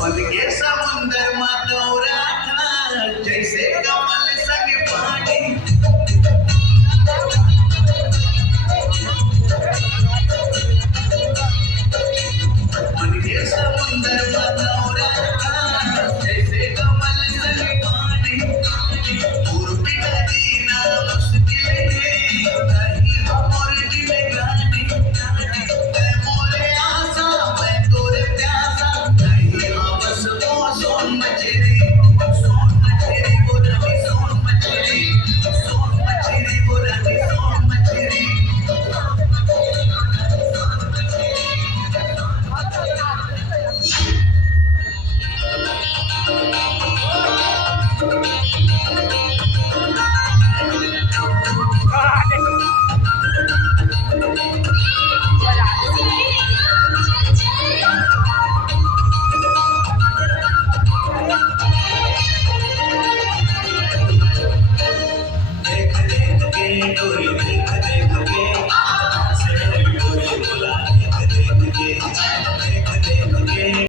मन के समुंदर मातोरा था जैसे कमल संग पानी मन के समुंदर मातोरा था जैसे कमल संग पानी पूर्वी नदीना मुश्किल है नहीं हमर जिंदगानी मैं मोरे आशा मैं तोरे प्यासा नहीं बस वो सोन मछली वो रवि सोन मछली वो रवि सोन मछली देख देख के डोरी